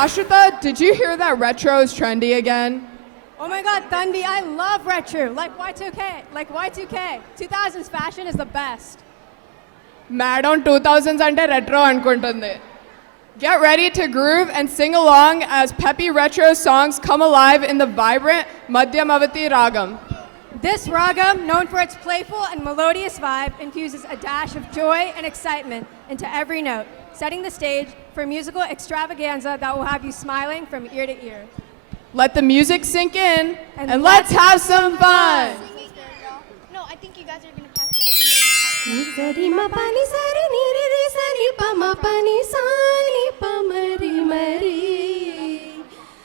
Ashrita, did you hear that retro is trendy again? Oh my god, Tanvi, I love retro. Like Y2K. 2000s fashion is the best. Madam 2000s ante retro ankuntundi. Get ready to groove and sing along as peppy retro songs come alive in the vibrant Madhyamavati Ragam. This ragam, known for its playful and melodious vibe, infuses a dash of joy and excitement into every note, setting the stage for musical extravaganza that will have you smiling from ear to ear. Let the music sink in and let's have some fun. No, I think you guys are going to pass it. Sari ma pani sari ni re re sari pa ma pani sani pa mari mari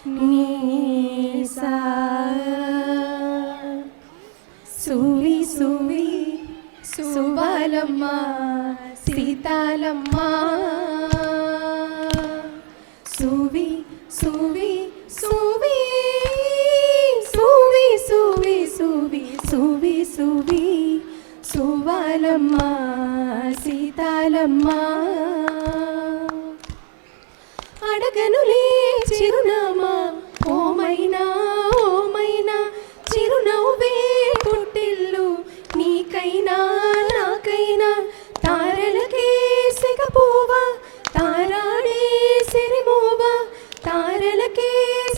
ni sa suvi suvi suvalamma sitalamma suvi suvi suvi suvi suvi suvi suvi suvi సువాలమ్మా సీతాలమ్మా అడగనులే చిరునామా ఓమైనా ఓమైనా చిరునవ్వే పుట్టిల్లు నీకైనా నాకైనా తారలకే సెగపోవా తారాడే సిరిమోవా తారలకే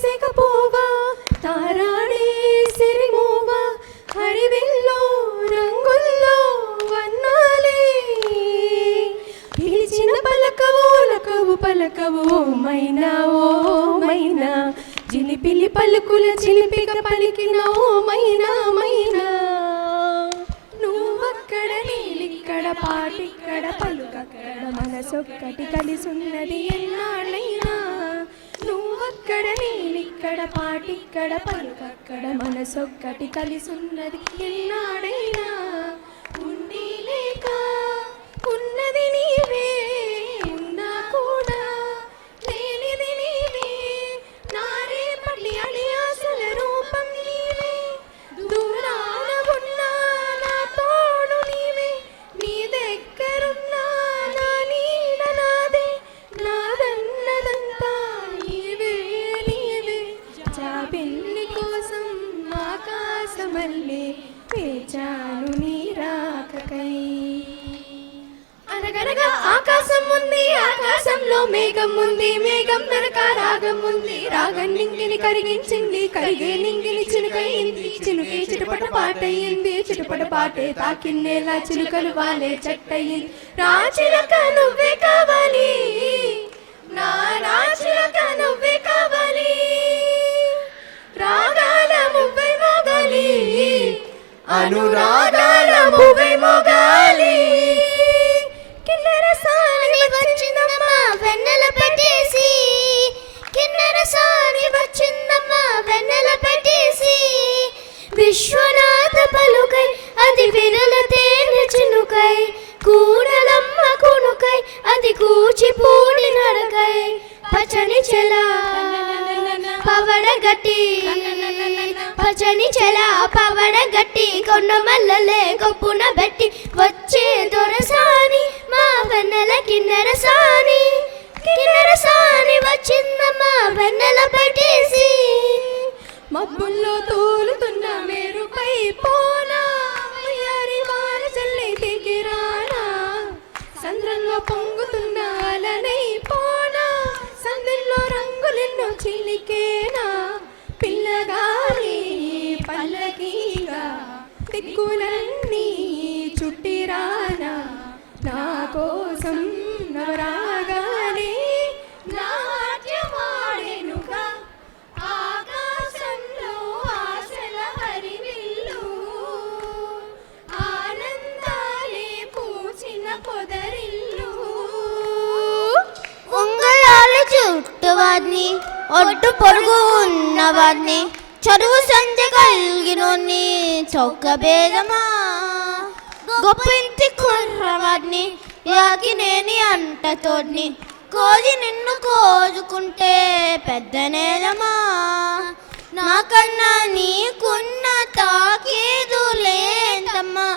సెగపోవా తారాడే సిరిమోవా హరివిల్లో రంగుల్లో వన్నాలే పిలిచిన పలకవో లకవు పలకవో మైనా ఓ మైనా జిలిపిలి పలుకుల చిలిపిక పలికిన ఓ మైనా మైనా నువ్వక్కడ నీలిక్కడ పాటిక్కడ పలుకక్కడ మనసొక్కటి కలిసున్నది ఎన్నాళ్ళైనా నువ్వక్కడ నేనిక్కడ పాటిక్కడ పలుకక్కడ మనసొక్కటి కలిసున్నది ఎన్నాడైనా ఉండి లేక ఉన్నది నీవే ఉన్నా కూడా లేనిది నీవే నారే పల్లి అడి ఆశల రూపం నీవే దూరాన ఉన్నా నా తోడు నీవే నీ దగ్గరున్నా నా నీడ నాదే నాదన్నదంతా నీవే నీవే జాబిల్లి కోసం ఆకాశమల్లే వేచాను నీ రాకకై అనగనగా ఆకాశం ఉంది ఆకాశంలో మేఘం ఉంది మేఘం వెనక రాగం ఉంది రాగం నింగిని కరిగించింది కరిగే నింగిని చినుకయింది చినుకే చిటపట పాటయింది చిటపట పాటే తాకిన్నేలా చిలుకలు వాలే చెట్టయింది రాచిలక నువ్వే కావాలి నా రాచిలక నువ్వే కావాలి రాగాల మువ్వై మోగాలి అనురాగాల మువ్వై మోగాలి కిన్నెర సాని వచ్చిందమ్మా వెన్నెల పెట్టేసి కిన్నెర సాని వచ్చిందమ్మా వెన్నెల పెట్టేసి విశ్వనాథ పలుకై అది విరల తేనె చినుకై కూడలమ్మ కునుకై అది కూచిపూడి నడకై పచని చెల పవడగట్టి పచని చెల పవడగట్టి కొండ మల్లలే కొప్పున బెట్టి వచ్చే దొరసాని మా వెన్నెల కిన్నెర సాని వచ్చిందమ్మా వెన్నెల పెట్టేసి మబ్బుల్లో తూలుతున్న మేరుపై పోనా వయ్యారి వాన చల్లి దిగిరానా సంద్రంలో పొంగుతున్న అలనై పోనా సందెల్లో రంగులెన్నో చిలికేనా పిల్లగాలి పల్లకీగా దిక్కులన్నీ చుట్టిరానా నా కోసం నవరాగానే నాట్యమాడెనుగా ఆకాశంలో ఆశల హరివిల్లు ఆనందాలే పూచిన పొదరిల్లు ఉంగరాలు చుట్టువాడిని ఒడ్డు పొడుగు ఉన్నవాడిని చదువు సంధ్య కలిగినోని చౌక భేదమా గొప్పింటి కుర్రవాడిని యాకినేని అంటతోడిని కోది నిన్ను కోదుకుంటే పెద్ద నేలమా నాకన్నా నీకున్న తాకేదు లేదమ్మా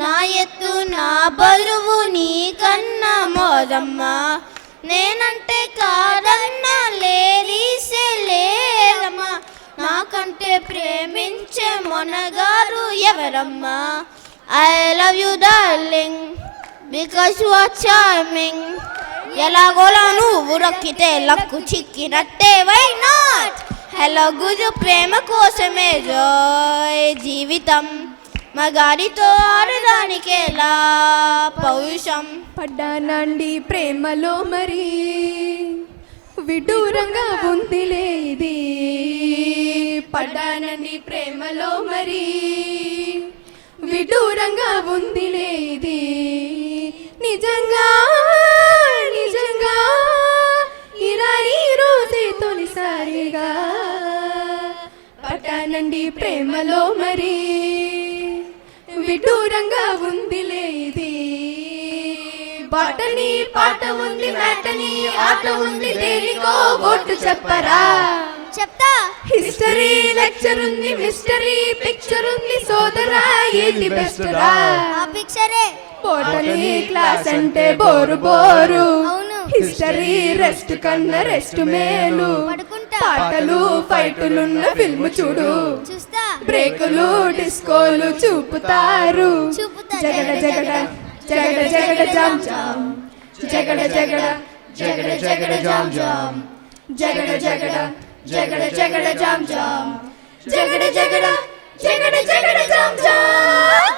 నా ఎత్తు నా బరువు నీకన్నా మోదమ్మా నేనంటే కాదన్నా లేని ప్రేమించే మొనగారు ఎవరమ్మా? I love you darling because you are charming. ఎలాగోలా నువ్వు రొక్కితే లక్కు చిక్కినట్టే, వై నాట్? హలో గుజు ప్రేమ కోసమే జోయ్ జీవితం, మగాడితో ఆడదానికేలా పౌరుషం. పడ్డానండి ప్రేమలో మరి విడూరంగా ఉందిలే ఇది. పడ్డానండి ప్రేమలో మరి విడూరంగా ఉందిలే ఇది. నిజంగా నిజంగా ఇలా ఈ రోజే తొలిసారిగా పడ్డానండి ప్రేమలో మరి విడూరంగా ఉందిలే ఇది. బాటని పాట ఉంది, మ్యాటని ఆట ఉంది, దేనికో ఓటు చెప్పరా? చెప్తా. హిస్టరీ లెక్చర్ ఉంది, మిస్టరీ పిక్చర్ ఉంది, సోదరా ఏది బెస్ట్ రా? ఆ పిక్చరే. బోటనీ క్లాస్ అంటే బోరు బోరు, అవును. హిస్టరీ రెస్ట్ కన్నా రెస్ట్ మేలు. పడుకుంటా. పాటలు ఫైటులున్న ఫిల్మ్ చూడు, చూస్తా. బ్రేకులు డిస్కోలు చూపుతారు. చూపుతా. జగడ జగడ జగడ జగడ జామ్ జామ్, జగడ జగడ జగడ జగడ జామ్ జామ్, జగడ జగడ జగడ జగడ జామ్ జామ్, జగడ జగడ జగడ జగడ జామ్ జామ్.